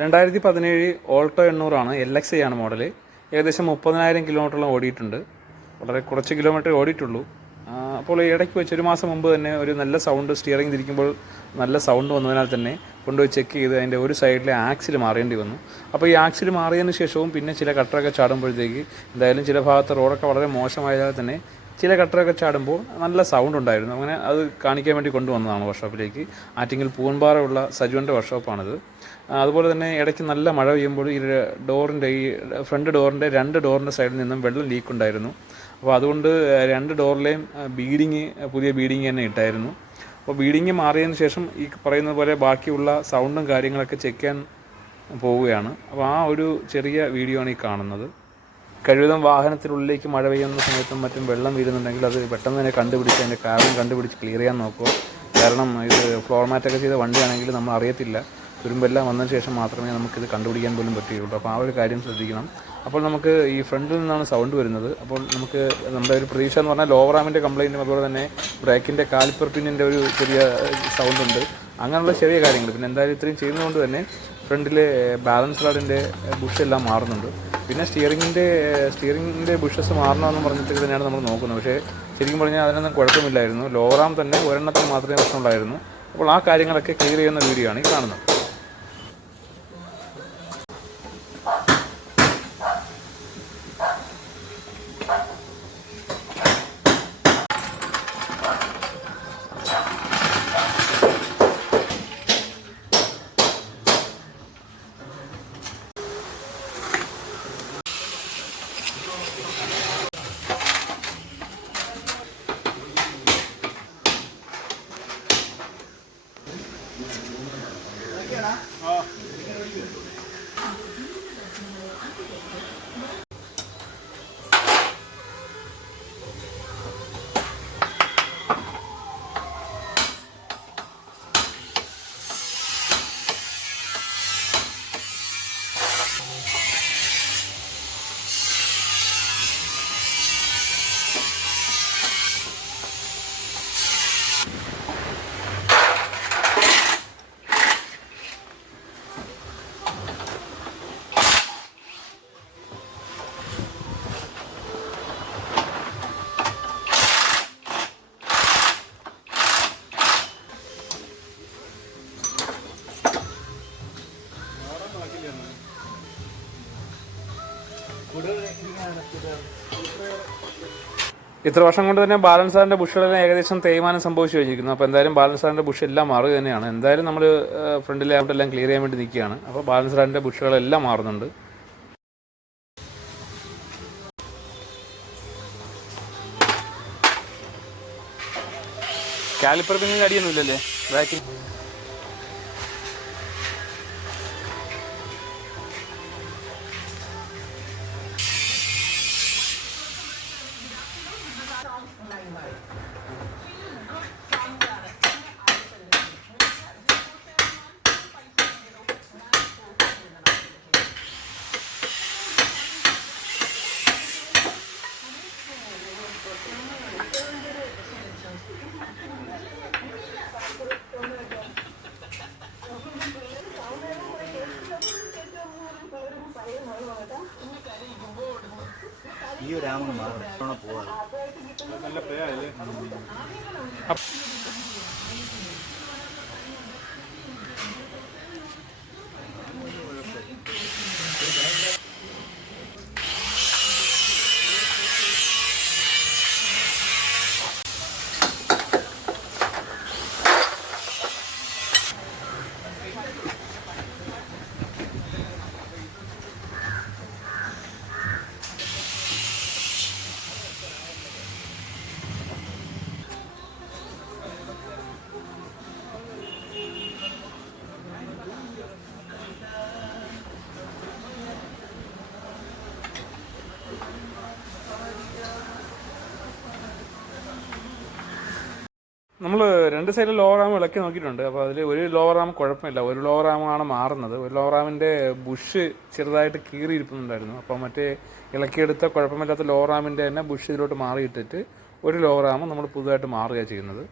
2017 Alto 800 LXi ആണ് model. ഏകദേശം 30,000 കിലോമീറ്ററോളം ഓടിയിട്ടുണ്ട്. വളരെ കുറച്ച് കിലോമീറ്റർ ഓടിയിട്ടുള്ളൂ. അപ്പോൾ ഇടയ്ക്ക് വെച്ച് ഒരു മാസം മുമ്പ് തന്നെ ഒരു നല്ല സൗണ്ട്, സ്റ്റിയറിംഗ് തിരിക്കുമ്പോൾ നല്ല സൗണ്ട് വന്നതിനാൽ തന്നെ കൊണ്ടുപോയി ചെക്ക് ചെയ്ത് അതിൻ്റെ ഒരു സൈഡിലെ ആക്സിൽ മാറേണ്ടി വന്നു. അപ്പോൾ ഈ ആക്സിൽ മാറിയതിന് ശേഷവും പിന്നെ ചില കട്ടറൊക്കെ ചാടുമ്പോഴത്തേക്ക് എന്തായാലും ചില ഭാഗത്ത് റോഡൊക്കെ വളരെ മോശമായതാൽ തന്നെ ചില കട്ടറൊക്കെ ചാടുമ്പോൾ നല്ല സൗണ്ട് ഉണ്ടായിരുന്നു. അങ്ങനെ അത് കാണിക്കാൻ വേണ്ടി കൊണ്ടുവന്നതാണ് വർക്ക്ഷോപ്പിലേക്ക്. ആറ്റിങ്ങൽ പൂവൻപാറയുള്ള സജുവിൻ്റെ വർക്ക്ഷോപ്പാണിത്. അതുപോലെ തന്നെ ഇടയ്ക്ക് നല്ല മഴ പെയ്യുമ്പോൾ ഈ ഫ്രണ്ട് ഡോറിൻ്റെ 2 ഡോറിൻ്റെ സൈഡിൽ നിന്നും വെള്ളം ലീക്ക് ഉണ്ടായിരുന്നു. അപ്പോൾ അതുകൊണ്ട് 2 ഡോറിലെയും പുതിയ ബീഡിങ് തന്നെ ഇട്ടായിരുന്നു. അപ്പോൾ ബീഡിങ് മാറിയതിന് ശേഷം ഈ പറയുന്നത് പോലെ ബാക്കിയുള്ള സൗണ്ടും കാര്യങ്ങളൊക്കെ ചെക്ക് ചെയ്യാൻ പോവുകയാണ്. അപ്പോൾ ആ ഒരു ചെറിയ വീഡിയോ ആണ് ഈ കാണുന്നത്. കഴിവതും വാഹനത്തിനുള്ളിലേക്ക് മഴ പെയ്യുന്ന സമയത്തും മറ്റും വെള്ളം വീഴുന്നുണ്ടെങ്കിൽ അത് പെട്ടെന്ന് തന്നെ കണ്ടുപിടിച്ച് അതിൻ്റെ കാരണം കണ്ടുപിടിച്ച് ക്ലിയർ ചെയ്യാൻ നോക്കുക. കാരണം ഇത് ഫ്ലോർ മാറ്റൊക്കെ ചെയ്ത വണ്ടിയാണെങ്കിൽ നമ്മൾ അറിയത്തില്ല. തുരുമ്പെല്ലാം വന്നതിന് ശേഷം മാത്രമേ നമുക്കിത് കണ്ടുപിടിക്കാൻ പോലും പറ്റുകയുള്ളൂ. അപ്പോൾ ആ ഒരു കാര്യം ശ്രദ്ധിക്കണം. അപ്പോൾ നമുക്ക് ഈ ഫ്രണ്ടിൽ നിന്നാണ് സൗണ്ട് വരുന്നത്. അപ്പോൾ നമുക്ക് നമ്മുടെ ഒരു പ്രതീക്ഷ എന്ന് പറഞ്ഞാൽ ലോവർ ആമിൻ്റെ കംപ്ലയിൻറ്റും അതുപോലെ തന്നെ ബ്രേക്കിൻ്റെ കാലിപ്പർ പിന്നിൻ്റെ ഒരു ചെറിയ സൗണ്ടുണ്ട്. അങ്ങനെയുള്ള ചെറിയ കാര്യങ്ങൾ. പിന്നെ എന്തായാലും ഇത്രയും ചെയ്യുന്നതുകൊണ്ട് തന്നെ ഫ്രണ്ടിലെ ബാലൻസ് റാഡിൻ്റെ ബുഷെല്ലാം മാറുന്നുണ്ട്. പിന്നെ സ്റ്റിയറിങ്ങിൻ്റെ ബുഷസ് മാറണമെന്ന് പറഞ്ഞിട്ട് തന്നെയാണ് നമ്മൾ നോക്കുന്നത്. പക്ഷേ ശരിക്കും പറഞ്ഞാൽ അതിനൊന്നും കുഴപ്പമില്ലായിരുന്നു. ലോവർ ആം തന്നെ ഒരെണ്ണത്തിൽ മാത്രമേ പ്രശ്നമുള്ളായിരുന്നു. അപ്പോൾ ആ കാര്യങ്ങളൊക്കെ ക്ലിയർ ചെയ്യുന്ന വീഡിയോ ആണ് ഈ കാണുന്നത്. ഇത്ര വർഷം കൊണ്ട് തന്നെ ബാലൻസറിൻ്റെ ബുഷുകളെല്ലാം ഏകദേശം തേയ്മാനം സംഭവിച്ചു കഴിഞ്ഞിരിക്കുന്നു. അപ്പോൾ എന്തായാലും ബാലൻസറിൻ്റെ ബുഷ് എല്ലാം മാറുക തന്നെയാണ്. എന്തായാലും നമ്മൾ ഫ്രണ്ടിലെ ഔട്ടെല്ലാം ക്ലിയർ ചെയ്യാൻ വേണ്ടി നിൽക്കുകയാണ്. അപ്പോൾ ബാലൻസറിൻ്റെ ബുഷുകളെല്ലാം മാറുന്നുണ്ട്. കാലിപ്പർ പിന്നിൽ അടിയൊന്നുമില്ലല്ലേ ബാക്കിൽ? ഈ ഒരു ആമ മാറണം പോവാ നല്ല പേരല്ലേ. നമ്മൾ 2 സൈഡിൽ ലോവർ ആം ഇളക്കി നോക്കിയിട്ടുണ്ട്. അപ്പോൾ അതിൽ ഒരു ലോവർ ആം കുഴപ്പമില്ല. ഒരു ലോവർ ആമാണ് മാറുന്നത്. ഒരു ലോവർ ആമിൻ്റെ ബുഷ് ചെറുതായിട്ട് കീറിയിരിക്കുന്നുണ്ടായിരുന്നു. അപ്പോൾ മറ്റേ ഇളക്കിയെടുത്ത കുഴപ്പമില്ലാത്ത ലോവർ ആമിൻ്റെ തന്നെ ബുഷ് ഇതിലോട്ട് മാറിയിട്ടിട്ട് ഒരു ലോവർ ആം നമ്മൾ പുതുതായിട്ട് മാറുകയാണ് ചെയ്യുന്നത്.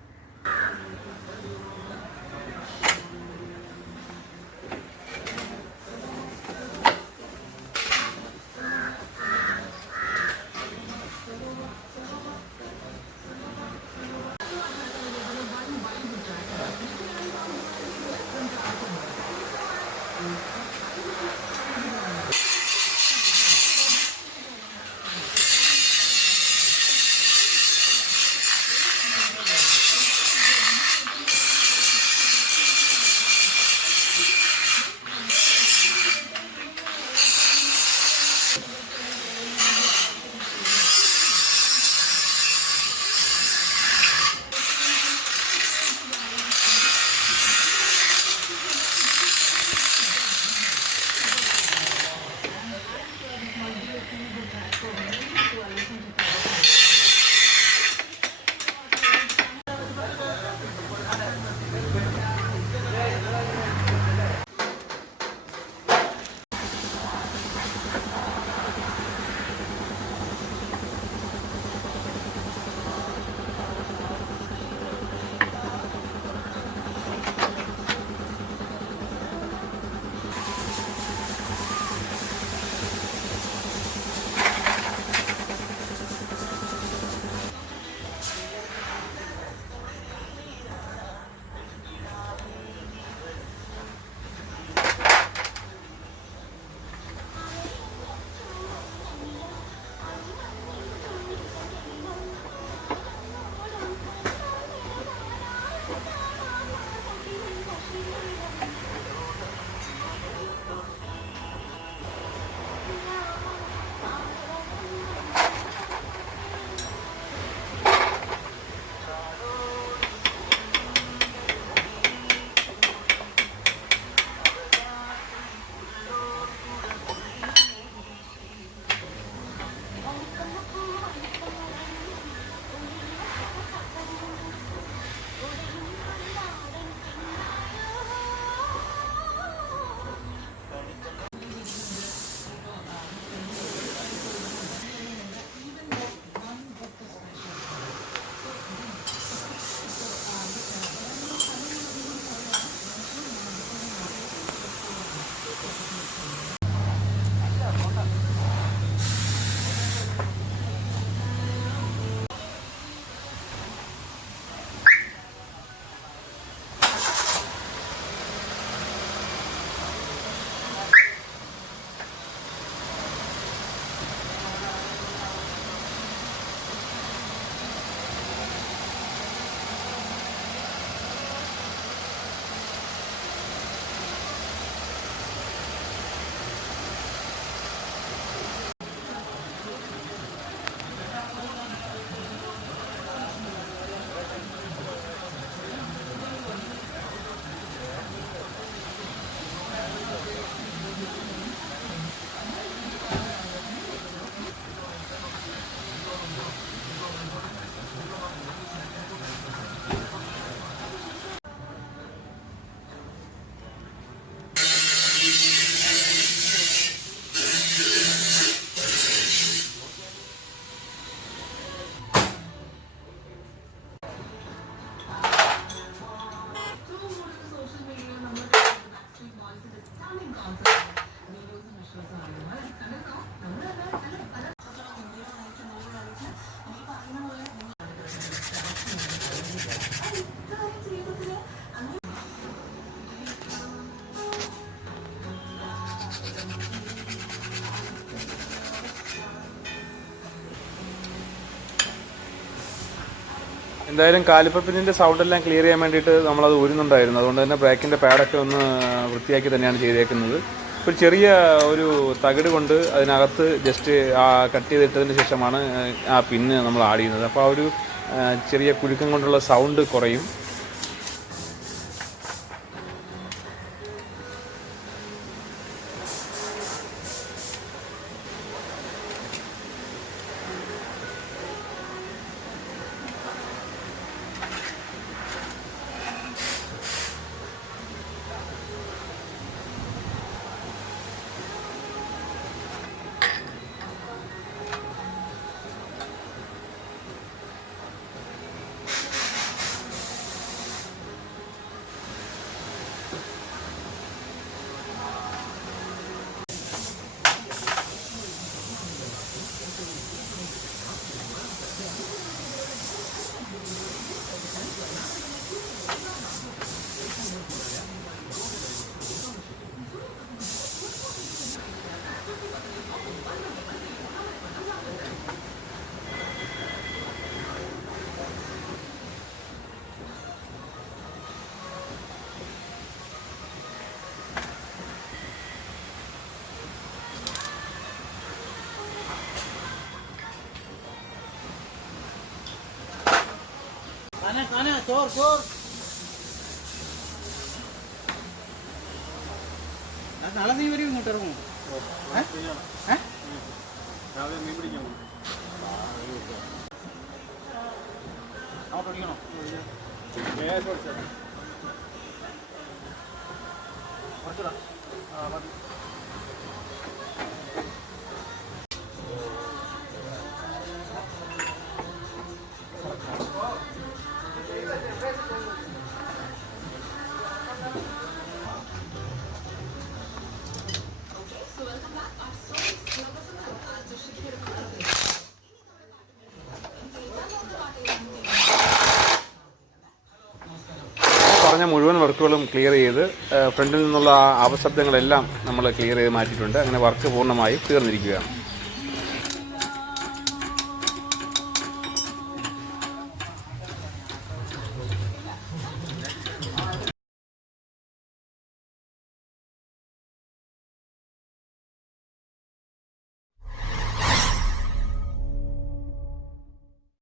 എന്തായാലും കാലിപ്പർ പിന്നിൻ്റെ സൗണ്ടെല്ലാം ക്ലിയർ ചെയ്യാൻ വേണ്ടിയിട്ട് നമ്മളത് ഊരുന്നുണ്ടായിരുന്നു. അതുകൊണ്ട് തന്നെ ബ്രേക്കിൻ്റെ പാഡൊക്കെ ഒന്ന് വൃത്തിയാക്കി തന്നെയാണ് ചെയ്തേക്കുന്നത്. ഒരു ചെറിയ ഒരു തകിട് കൊണ്ട് അതിനകത്ത് ജസ്റ്റ് കട്ട് ചെയ്തിട്ടതിന് ശേഷമാണ് ആ പിന്ന് നമ്മൾ ആഡ് ചെയ്യുന്നത്. അപ്പോൾ ആ ഒരു ചെറിയ കുലുക്കം കൊണ്ടുള്ള സൗണ്ട് കുറയും. നാളെ നീ വരും ഇങ്ങോട്ട് ഇറങ്ങും. രാവിലെ മീൻ പിടിക്കാൻ പോകും. അങ്ങോട്ട് ഓടിക്കണോ? ലേശം ഒഴിച്ചേക്കാം. കുറച്ചുകൂടാ. മതി. പറഞ്ഞ മുഴുവൻ വർക്കുകളും ക്ലിയർ ചെയ്ത് ഫ്രണ്ടിൽ നിന്നുള്ള ആ അപശബ്ദങ്ങളെല്ലാം നമ്മൾ ക്ലിയർ ചെയ്ത് മാറ്റിയിട്ടുണ്ട്. അങ്ങനെ വർക്ക് പൂർണ്ണമായും തീർന്നിരിക്കുകയാണ്.